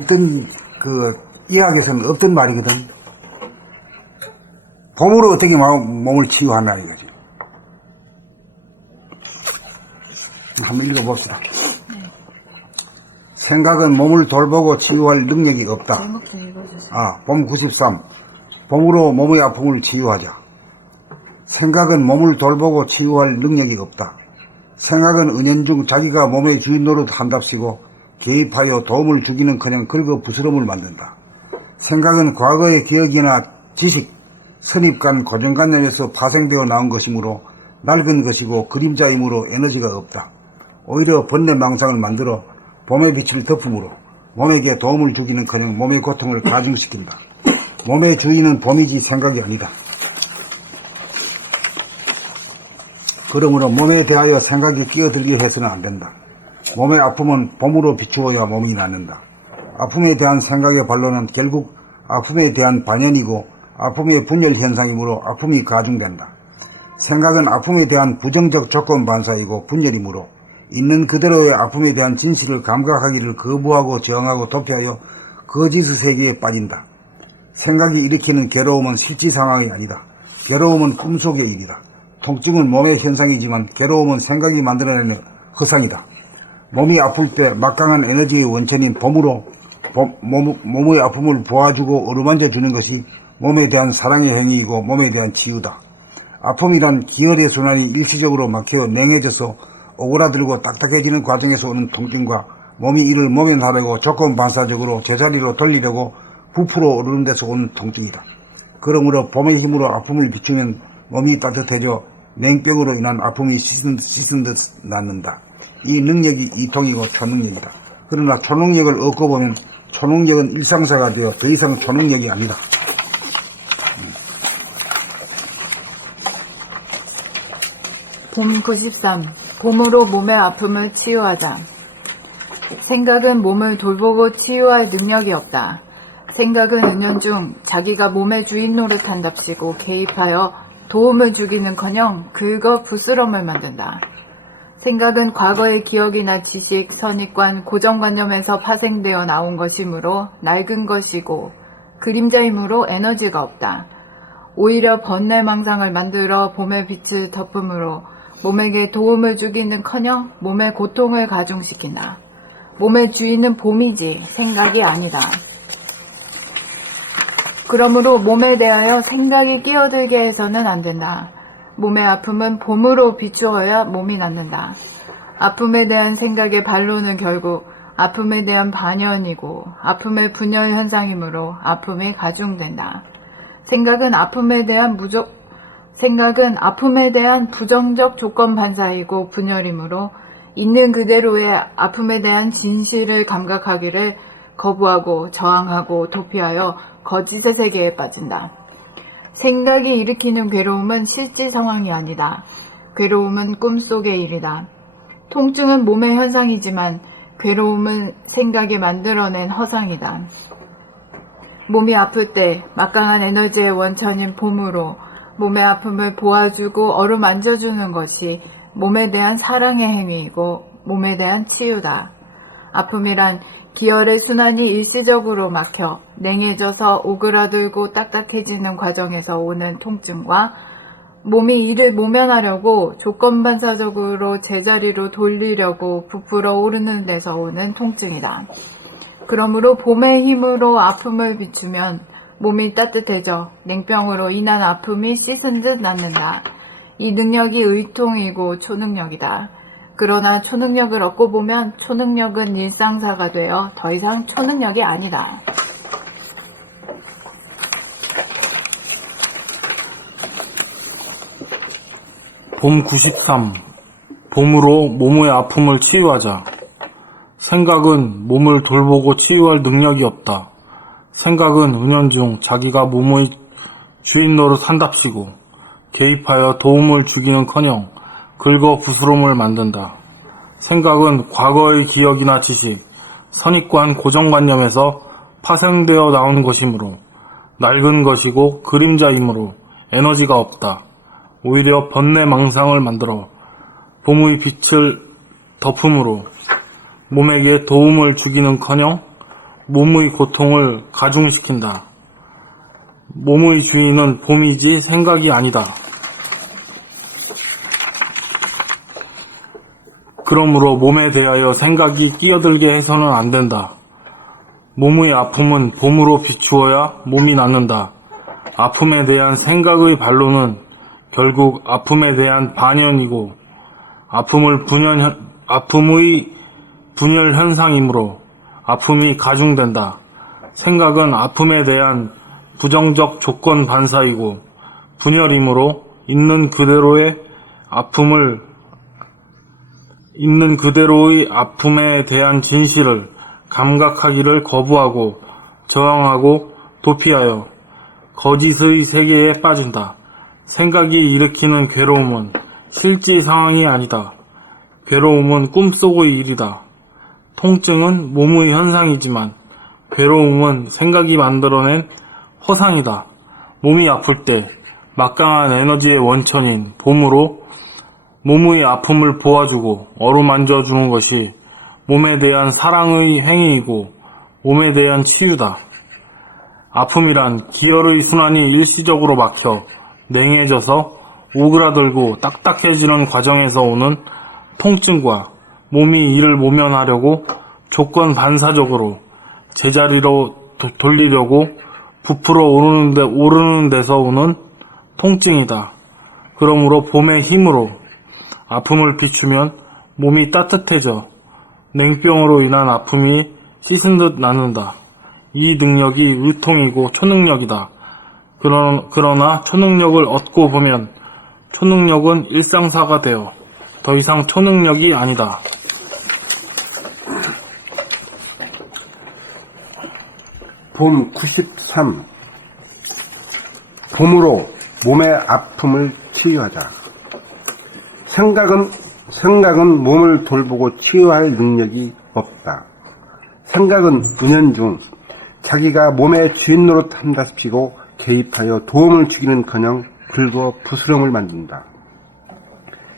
어떤 의학에서는 없던 말이거든. 봄으로 어떻게 몸을 치유하나 이거죠. 한번 읽어봅시다. 생각은 몸을 돌보고 치유할 능력이 없다. 제목 좀 읽어주세요. 봄 93. 봄으로 몸의 아픔을 치유하자. 생각은 몸을 돌보고 치유할 능력이 없다. 생각은 은연중 자기가 몸의 주인 노릇 한답시고 개입하여 도움을 주기는커녕 긁어 부스럼을 만든다. 생각은 과거의 기억이나 지식, 선입관, 고정관념에서 파생되어 나온 것이므로 낡은 것이고 그림자이므로 에너지가 없다. 오히려 번뇌망상을 만들어 봄의 빛을 덮음으로 몸에게 도움을 주기는커녕 몸의 고통을 가중시킨다. 몸의 주인은 봄이지 생각이 아니다. 그러므로 몸에 대하여 생각이 끼어들게 해서는 안 된다. 몸의 아픔은 봄으로 비추어야 몸이 낫는다. 아픔에 대한 생각의 반론은 결국 아픔에 대한 반연이고 아픔의 분열 현상이므로 아픔이 가중된다. 생각은 아픔에 대한 부정적 조건 반사이고 분열이므로 있는 그대로의 아픔에 대한 진실을 감각하기를 거부하고 저항하고 도피하여 거짓의 세계에 빠진다. 생각이 일으키는 괴로움은 실제 상황이 아니다. 괴로움은 꿈속의 일이다. 통증은 몸의 현상이지만 괴로움은 생각이 만들어내는 허상이다. 몸이 아플 때 막강한 에너지의 원천인 봄으로 몸의 아픔을 보아주고 어루만져 주는 것이 몸에 대한 사랑의 행위이고 몸에 대한 치유다. 아픔이란 기혈의 순환이 일시적으로 막혀 냉해져서 오그라들고 딱딱해지는 과정에서 오는 통증과 몸이 이를 모면하려고 조건 반사적으로 제자리로 돌리려고 부풀어 오르는 데서 오는 통증이다. 그러므로 봄의 힘으로 아픔을 비추면 몸이 따뜻해져 냉병으로 인한 아픔이 씻은 듯 낫는다. 이 능력이 이통이고 초능력이다. 그러나 초능력을 얻고 보면 초능력은 일상사가 되어 더 이상 초능력이 아니다. 봄 93. 봄으로 몸의 아픔을 치유하자. 생각은 몸을 돌보고 치유할 능력이 없다. 생각은 은연중 자기가 몸의 주인 노릇한답시고 개입하여 도움을 주기는커녕 긁어 부스럼을 만든다. 생각은 과거의 기억이나 지식, 선입관, 고정관념에서 파생되어 나온 것이므로 낡은 것이고 그림자이므로 에너지가 없다. 오히려 번뇌망상을 만들어 봄의 빛을 덮음으로 몸에게 도움을 주기는커녕 몸의 고통을 가중시킨다. 몸의 주인은 봄이지 생각이 아니다. 그러므로 몸에 대하여 생각이 끼어들게 해서는 안 된다. 몸의 아픔은 봄으로 비추어야 몸이 낫는다. 아픔에 대한 생각의 반론은 결국 아픔에 대한 반연이고 아픔의 분열 현상이므로 아픔이 가중된다. 생각은 아픔에 대한 부정적 조건 반사이고 분열이므로 있는 그대로의 아픔에 대한 진실을 감각하기를 거부하고 저항하고 도피하여 거짓의 세계에 빠진다. 생각이 일으키는 괴로움은 실제 상황이 아니다. 괴로움은 꿈속의 일이다. 통증은 몸의 현상이지만 괴로움은 생각이 만들어낸 허상이다. 몸이 아플 때 막강한 에너지의 원천인 봄으로 몸의 아픔을 보아주고 어루만져주는 것이 몸에 대한 사랑의 행위이고 몸에 대한 치유다. 아픔이란 기혈의 순환이 일시적으로 막혀 냉해져서 오그라들고 딱딱해지는 과정에서 오는 통증과 몸이 이를 모면하려고 조건반사적으로 제자리로 돌리려고 부풀어 오르는 데서 오는 통증이다. 그러므로 봄의 힘으로 아픔을 비추면 몸이 따뜻해져 냉병으로 인한 아픔이 씻은 듯 낫는다. 이 능력이 의통이고 초능력이다. 그러나 초능력을 얻고 보면 초능력은 일상사가 되어 더 이상 초능력이 아니다. 봄 93. 봄으로 몸의 아픔을 치유하자. 생각은 몸을 돌보고 치유할 능력이 없다. 생각은 은연중 자기가 몸의 주인 노릇 한답시고 개입하여 도움을 주기는커녕 긁어 부스럼을 만든다. 생각은 과거의 기억이나 지식, 선입관, 고정관념에서 파생되어 나온 것이므로 낡은 것이고 그림자이므로 에너지가 없다. 오히려 번뇌망상을 만들어 봄의 빛을 덮음으로 몸에게 도움을 주기는커녕 몸의 고통을 가중시킨다. 몸의 주인은 봄이지 생각이 아니다. 그러므로 몸에 대하여 생각이 끼어들게 해서는 안 된다. 몸의 아픔은 봄으로 비추어야 몸이 낫는다. 아픔에 대한 생각의 반론은 결국 아픔에 대한 반연이고 아픔의 분열 현상이므로 아픔이 가중된다. 생각은 아픔에 대한 부정적 조건 반사이고 분열이므로 있는 그대로의 아픔에 대한 진실을 감각하기를 거부하고 저항하고 도피하여 거짓의 세계에 빠진다. 생각이 일으키는 괴로움은 실제 상황이 아니다. 괴로움은 꿈속의 일이다. 통증은 몸의 현상이지만 괴로움은 생각이 만들어낸 허상이다. 몸이 아플 때 막강한 에너지의 원천인 봄으로 몸의 아픔을 보아주고 어루만져 주는 것이 몸에 대한 사랑의 행위이고 몸에 대한 치유다. 아픔이란 기혈의 순환이 일시적으로 막혀 냉해져서 오그라들고 딱딱해지는 과정에서 오는 통증과 몸이 이를 모면하려고 조건 반사적으로 제자리로 돌리려고 부풀어 오르는 데서 오는 통증이다. 그러므로 봄의 힘으로 아픔을 비추면 몸이 따뜻해져 냉병으로 인한 아픔이 씻은 듯 낫는다. 이 능력이 의통이고 초능력이다. 그러나 초능력을 얻고 보면 초능력은 일상사가 되어 더 이상 초능력이 아니다. 봄 93. 봄으로 몸의 아픔을 치유하자. 생각은 몸을 돌보고 치유할 능력이 없다. 생각은 은연중 자기가 몸의 주인 노릇한다시피고 개입하여 도움을 주기는커녕 긁어 부스럼을 만든다.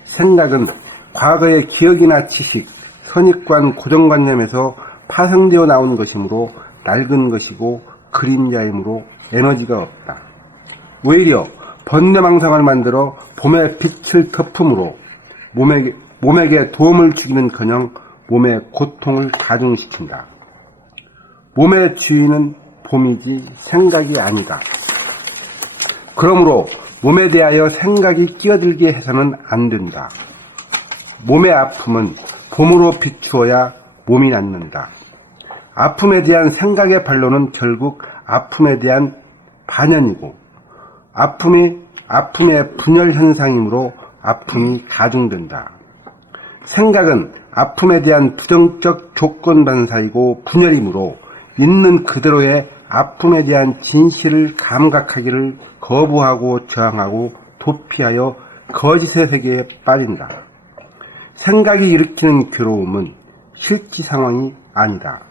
생각은 과거의 기억이나 지식, 선입관, 고정관념에서 파생되어 나온 것이므로 낡은 것이고 그림자이므로 에너지가 없다. 오히려 번뇌망상을 만들어 봄의 빛을 덮음으로 몸에게 도움을 주기는커녕 몸의 고통을 가중시킨다. 몸의 주인은 봄이지 생각이 아니다. 그러므로 몸에 대하여 생각이 끼어들게 해서는 안 된다. 몸의 아픔은 봄으로 비추어야 몸이 낫는다. 아픔에 대한 생각의 반론은 결국 아픔에 대한 반연이고 아픔의 분열 현상이므로 아픔이 가중된다. 생각은 아픔에 대한 부정적 조건 반사이고 분열이므로 있는 그대로의 아픔에 대한 진실을 감각하기를 거부하고 저항하고 도피하여 거짓의 세계에 빠진다. 생각이 일으키는 괴로움은 실제 상황이 아니다.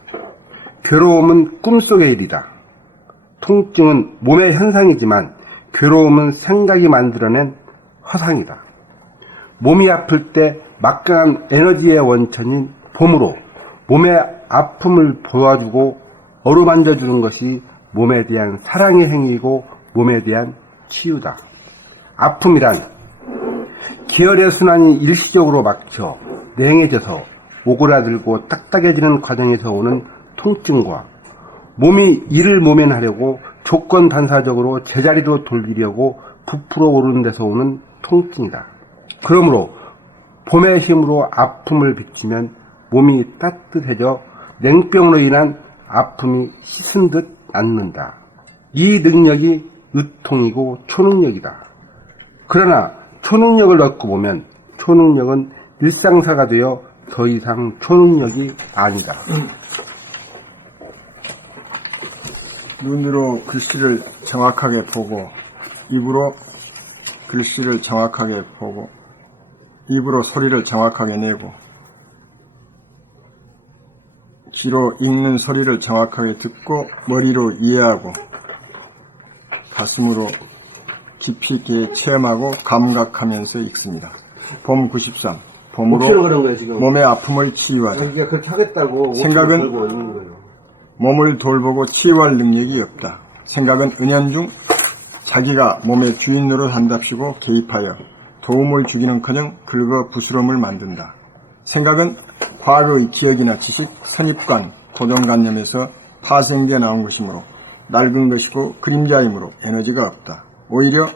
괴로움은 꿈속의 일이다. 통증은 몸의 현상이지만 괴로움은 생각이 만들어낸 허상이다. 몸이 아플 때 막강한 에너지의 원천인 봄으로 몸의 아픔을 보아주고 어루만져주는 것이 몸에 대한 사랑의 행위이고 몸에 대한 치유다. 아픔이란 기혈의 순환이 일시적으로 막혀 냉해져서 오그라들고 딱딱해지는 과정에서 오는 통증과 몸이 이를 모면하려고 조건 반사적으로 제자리로 돌리려고 부풀어 오르는 데서 오는 통증이다. 그러므로 봄의 힘으로 아픔을 비치면 몸이 따뜻해져 냉병으로 인한 아픔이 씻은 듯 낫는다. 이 능력이 의통이고 초능력이다. 그러나 초능력을 얻고 보면 초능력은 일상사가 되어 더 이상 초능력이 아니다. 눈으로 글씨를 정확하게 보고 입으로 글씨를 정확하게 보고 입으로 소리를 정확하게 내고 귀로 읽는 소리를 정확하게 듣고 머리로 이해하고 가슴으로 깊이 있게 체험하고 감각하면서 읽습니다. 봄 93. 봄으로 그런 거예요, 지금? 몸의 아픔을 치유하자. 이게 그렇게 하겠다고 생각은 들고 있는 거예요. 몸을 돌보고 치유할 능력이 없다. 생각은 은연중 자기가 몸의 주인 노릇 한답시고 개입하여 도움을 주기는커녕 긁어 부스럼을 만든다. 생각은 과거의 기억이나 지식, 선입관, 고정관념에서 파생되어 나온 것이므로 낡은 것이고 그림자이므로 에너지가 없다. 오히려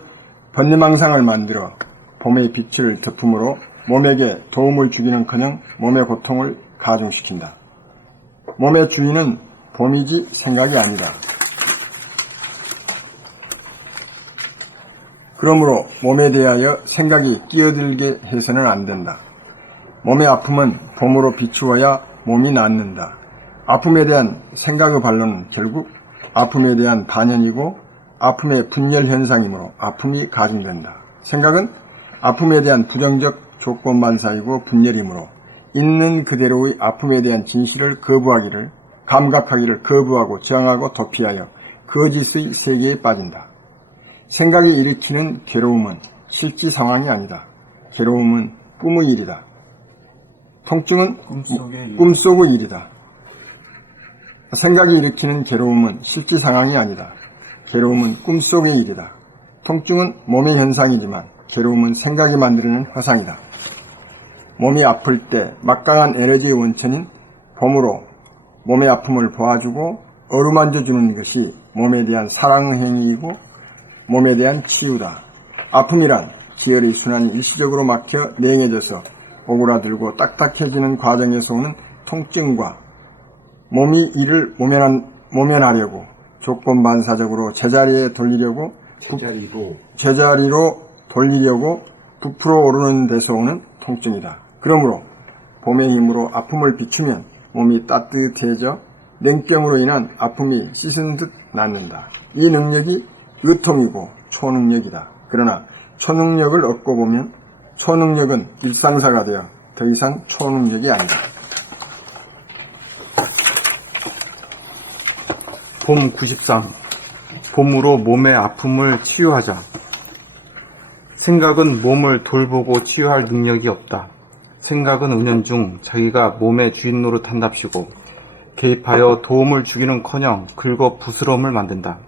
번뇌망상을 만들어 봄의 빛을 덮음으로 몸에게 도움을 주기는커녕 몸의 고통을 가중시킨다. 몸의 주인은 봄이지 생각이 아니다. 그러므로 몸에 대하여 생각이 끼어들게 해서는 안 된다. 몸의 아픔은 봄으로 비추어야 몸이 낫는다. 아픔에 대한 생각의 반론은 결국 아픔에 대한 반연이고 아픔의 분열 현상이므로 아픔이 가중된다. 생각은 아픔에 대한 부정적 조건 반사이고 분열이므로 있는 그대로의 아픔에 대한 진실을 거부하기를, 감각하기를 거부하고 저항하고 도피하여 거짓의 세계에 빠진다. 생각이 일으키는 괴로움은 실제 상황이 아니다. 괴로움은 꿈의 일이다. 통증은 꿈속의 일이다. 생각이 일으키는 괴로움은 실제 상황이 아니다. 괴로움은 꿈속의 일이다. 통증은 몸의 현상이지만 괴로움은 생각이 만들어낸 화상이다. 몸이 아플 때 막강한 에너지의 원천인 봄으로 몸의 아픔을 보아주고 어루만져주는 것이 몸에 대한 사랑의 행위이고 몸에 대한 치유다. 아픔이란 기혈의 순환이 일시적으로 막혀 냉해져서 오그라들고 딱딱해지는 과정에서 오는 통증과 몸이 이를 모면하려고 조건 반사적으로 제자리로 돌리려고 부풀어 오르는 데서 오는 통증이다. 그러므로 봄의 힘으로 아픔을 비추면 몸이 따뜻해져 냉병으로 인한 아픔이 씻은 듯 낫는다. 이 능력이 의통이고 초능력이다. 그러나 초능력을 얻고 보면 초능력은 일상사가 되어 더 이상 초능력이 아니다. 봄 93. 봄으로 몸의 아픔을 치유하자. 생각은 몸을 돌보고 치유할 능력이 없다. 생각은 은연중 자기가 몸의 주인 노릇한답시고 개입하여 도움을 주기는커녕 긁어 부스럼을 만든다.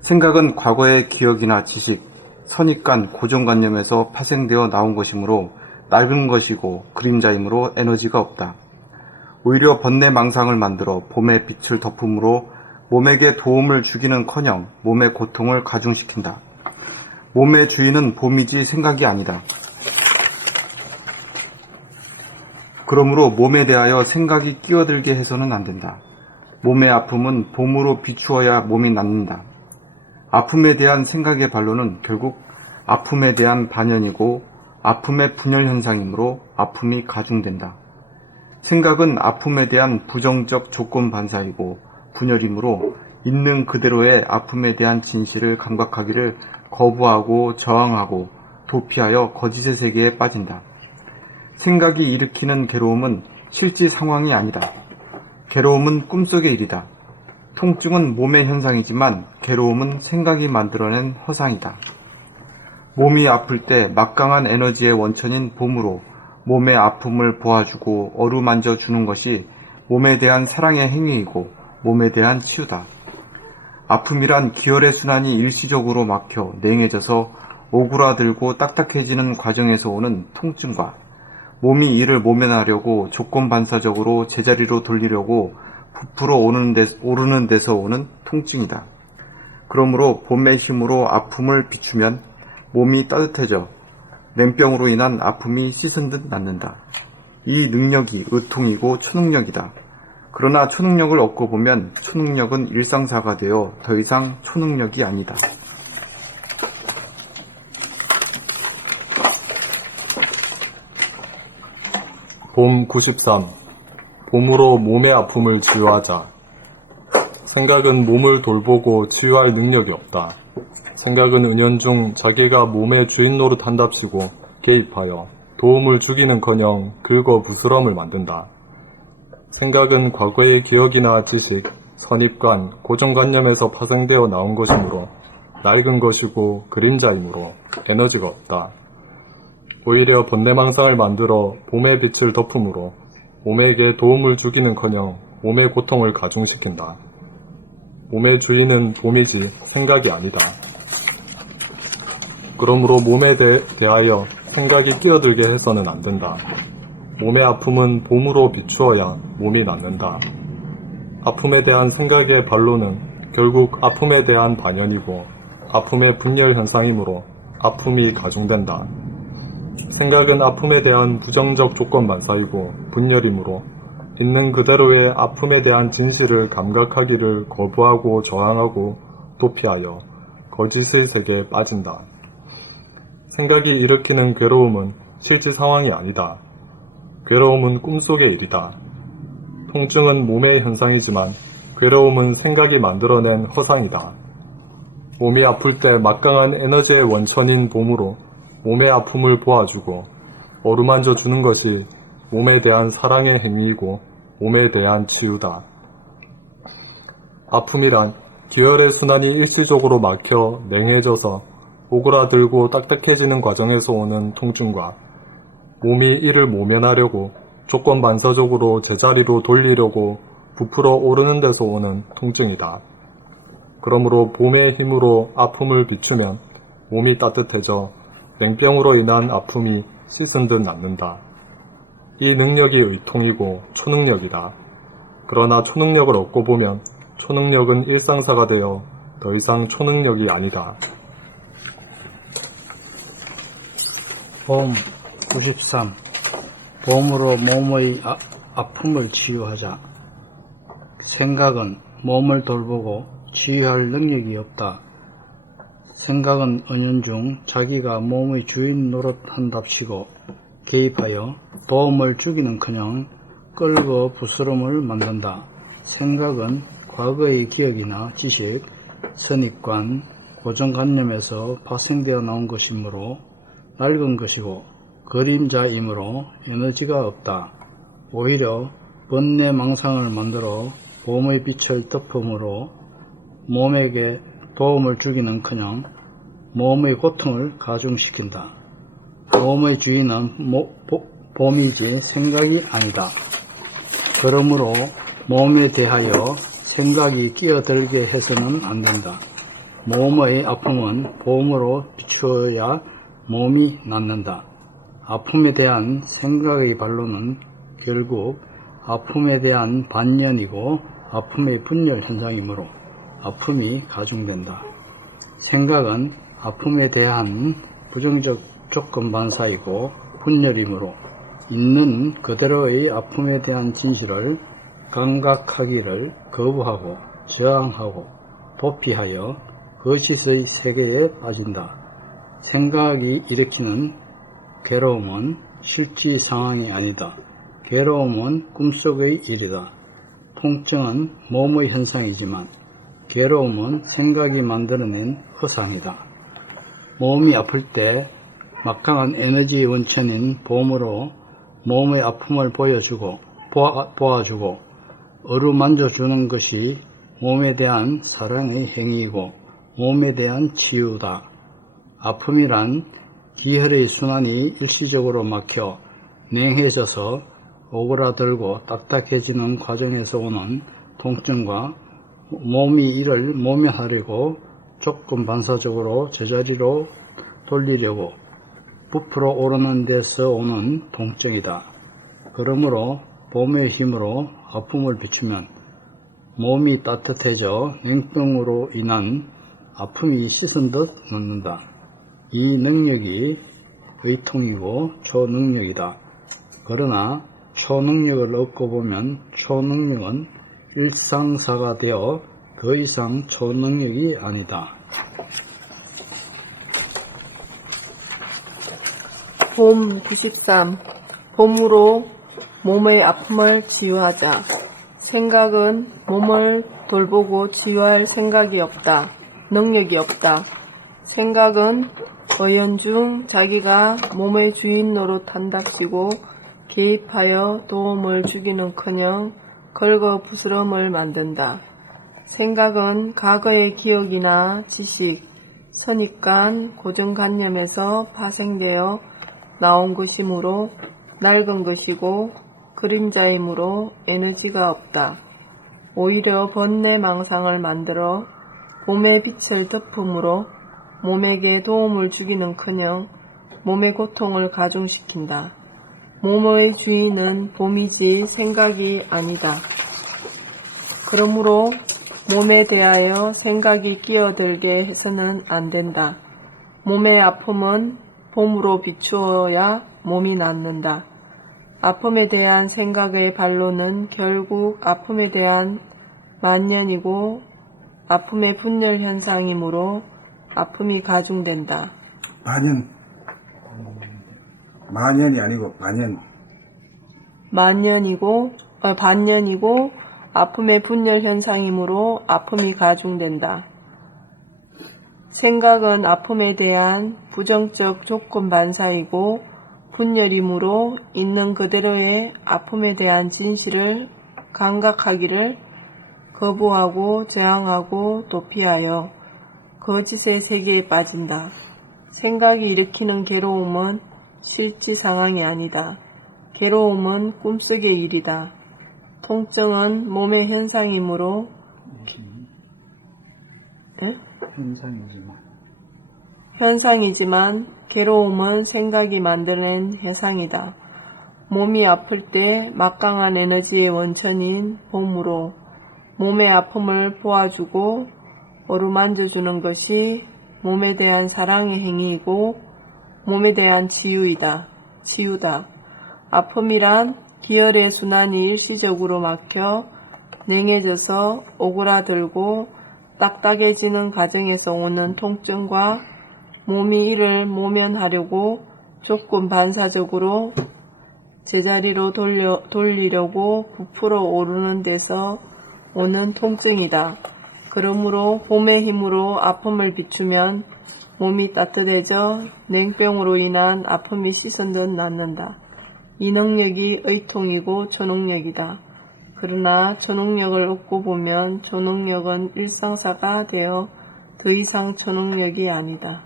생각은 과거의 기억이나 지식, 선입관, 고정관념에서 파생되어 나온 것이므로 낡은 것이고 그림자이므로 에너지가 없다. 오히려 번뇌망상을 만들어 봄의 빛을 덮음으로 몸에게 도움을 주기는커녕 몸의 고통을 가중시킨다. 몸의 주인은 봄이지 생각이 아니다. 그러므로 몸에 대하여 생각이 끼어들게 해서는 안 된다. 몸의 아픔은 봄으로 비추어야 몸이 낫는다. 아픔에 대한 생각의 반론은 결국 아픔에 대한 반연이고 아픔의 분열 현상이므로 아픔이 가중된다. 생각은 아픔에 대한 부정적 조건 반사이고 분열이므로 있는 그대로의 아픔에 대한 진실을 감각하기를 거부하고 저항하고 도피하여 거짓의 세계에 빠진다. 생각이 일으키는 괴로움은 실제 상황이 아니다. 괴로움은 꿈속의 일이다. 통증은 몸의 현상이지만 괴로움은 생각이 만들어낸 허상이다. 몸이 아플 때 막강한 에너지의 원천인 봄으로 몸의 아픔을 보아주고 어루만져 주는 것이 몸에 대한 사랑의 행위이고 몸에 대한 치유다. 아픔이란 기혈의 순환이 일시적으로 막혀 냉해져서 오그라들고 딱딱해지는 과정에서 오는 통증과 몸이 이를 모면하려고 조건 반사적으로 제자리로 돌리려고 부풀어 오르는 데서 오는 통증이다. 그러므로 봄의 힘으로 아픔을 비추면 몸이 따뜻해져 냉병으로 인한 아픔이 씻은 듯 낫는다. 이 능력이 의통이고 초능력이다. 그러나 초능력을 얻고 보면 초능력은 일상사가 되어 더 이상 초능력이 아니다. 봄 93. 봄으로 몸의 아픔을 치유하자. 생각은 몸을 돌보고 치유할 능력이 없다. 생각은 은연중 자기가 몸의 주인 노릇한답시고 개입하여 도움을 주기는커녕 긁어 부스럼을 만든다. 생각은 과거의 기억이나 지식, 선입관, 고정관념에서 파생되어 나온 것이므로 낡은 것이고 그림자이므로 에너지가 없다. 오히려 번뇌망상을 만들어 봄의 빛을 덮음으로 몸에게 도움을 주기는커녕 몸의 고통을 가중시킨다. 몸의 주인은 몸이지 생각이 아니다. 그러므로 몸에 대하여 생각이 끼어들게 해서는 안 된다. 몸의 아픔은 봄으로 비추어야 몸이 낫는다. 아픔에 대한 생각의 반론은 결국 아픔에 대한 반연이고 아픔의 분열 현상이므로 아픔이 가중된다. 생각은 아픔에 대한 부정적 조건 반사이고 분열이므로 있는 그대로의 아픔에 대한 진실을 감각하기를 거부하고 저항하고 도피하여 거짓의 세계에 빠진다. 생각이 일으키는 괴로움은 실제 상황이 아니다. 괴로움은 꿈속의 일이다. 통증은 몸의 현상이지만 괴로움은 생각이 만들어낸 허상이다. 몸이 아플 때 막강한 에너지의 원천인 봄으로 몸의 아픔을 보아주고 어루만져 주는 것이 몸에 대한 사랑의 행위이고 몸에 대한 치유다. 아픔이란 기혈의 순환이 일시적으로 막혀 냉해져서 오그라들고 딱딱해지는 과정에서 오는 통증과 몸이 이를 모면하려고 조건 반사적으로 제자리로 돌리려고 부풀어 오르는 데서 오는 통증이다. 그러므로 봄의 힘으로 아픔을 비추면 몸이 따뜻해져 냉병으로 인한 아픔이 씻은 듯 낫는다. 이 능력이 의통이고 초능력이다. 그러나 초능력을 얻고 보면 초능력은 일상사가 되어 더 이상 초능력이 아니다. 봄 93. 봄으로 몸의 아픔을 치유하자. 생각은 몸을 돌보고 치유할 능력이 없다. 생각은 은연중 자기가 몸의 주인 노릇한답시고 개입하여 도움을 주기는커녕 끌고 부스럼을 만든다. 생각은 과거의 기억이나 지식, 선입관, 고정관념에서 파생되어 나온 것이므로 낡은 것이고 그림자이므로 에너지가 없다. 오히려 번뇌망상을 만들어 봄의 빛을 덮음으로 몸에게 도움을 주기는커녕 몸의 고통을 가중시킨다. 몸의 주인은 봄이지 생각이 아니다. 그러므로 몸에 대하여 생각이 끼어들게 해서는 안 된다. 몸의 아픔은 봄으로 비추어야 몸이 낫는다. 아픔에 대한 생각의 반론은 결국 아픔에 대한 반연이고 아픔의 분열 현상이므로 아픔이 가중된다. 생각은 아픔에 대한 부정적 조건 반사이고 분열이므로 있는 그대로의 아픔에 대한 진실을 감각하기를 거부하고 저항하고 도피하여 거짓의 세계에 빠진다. 생각이 일으키는 괴로움은 실제 상황이 아니다. 괴로움은 꿈속의 일이다. 통증은 몸의 현상이지만 괴로움은 생각이 만들어낸 허상이다. 몸이 아플 때 막강한 에너지의 원천인 봄으로 몸의 아픔을 보아주고 어루만져주는 것이 몸에 대한 사랑의 행위이고 몸에 대한 치유다. 아픔이란 기혈의 순환이 일시적으로 막혀 냉해져서 오그라들고 딱딱해지는 과정에서 오는 통증과 몸이 이를 모면하려고 조건 반사적으로 제자리로 돌리려고 부풀어 오르는 데서 오는 통증이다. 그러므로 봄의 힘으로 아픔을 비추면 몸이 따뜻해져 냉병으로 인한 아픔이 씻은 듯 낫는다. 이 능력이 의통이고 초능력이다. 그러나 초능력을 얻고 보면 초능력은 일상사가 되어 더 이상 초능력이 아니다. 봄 93. 봄으로 몸의 아픔을 치유하자. 생각은 몸을 돌보고 치유할 생각이 없다. 능력이 없다. 생각은 의연중 자기가 몸의 주인 노릇한답시고 개입하여 도움을 주기는커녕 긁어 부스럼을 만든다. 생각은 과거의 기억이나 지식, 선입관, 고정관념에서 파생되어 나온 것이므로 낡은 것이고 그림자이므로 에너지가 없다. 오히려 번뇌 망상을 만들어 몸의 빛을 덮음으로 몸에게 도움을 주기는커녕 몸의 고통을 가중시킨다. 몸의 주인은 봄이지 생각이 아니다. 그러므로 몸에 대하여 생각이 끼어들게 해서는 안 된다. 몸의 아픔은 봄으로 비추어야 몸이 낫는다. 아픔에 대한 생각의 반론은 결국 아픔에 대한 만연이고 아픔의 분열 현상이므로 아픔이 가중된다. 만연이 아니고 반년이고 아픔의 분열 현상이므로 아픔이 가중된다. 생각은 아픔에 대한 부정적 조건 반사이고 분열이므로 있는 그대로의 아픔에 대한 진실을 감각하기를 거부하고 저항하고 도피하여 거짓의 세계에 빠진다. 생각이 일으키는 괴로움은 실지 상황이 아니다. 괴로움은 꿈속의 일이다. 통증은 몸의 현상이므로 현상이지만 괴로움은 생각이 만들어낸 해상이다. 몸이 아플 때 막강한 에너지의 원천인 봄으로 몸의 아픔을 보아주고 어루만져주는 것이 몸에 대한 사랑의 행위이고 몸에 대한 치유다. 아픔이란 기혈의 순환이 일시적으로 막혀 냉해져서 오그라들고 딱딱해지는 과정에서 오는 통증과 몸이 이를 모면하려고 조건 반사적으로 제자리로 돌리려고 부풀어 오르는 데서 오는 통증이다. 그러므로 봄의 힘으로 아픔을 비추면 몸이 따뜻해져 냉병으로 인한 아픔이 씻은 듯 낫는다. 이 능력이 의통이고 초능력이다. 그러나 초능력을 얻고 보면 초능력은 일상사가 되어 더 이상 초능력이 아니다.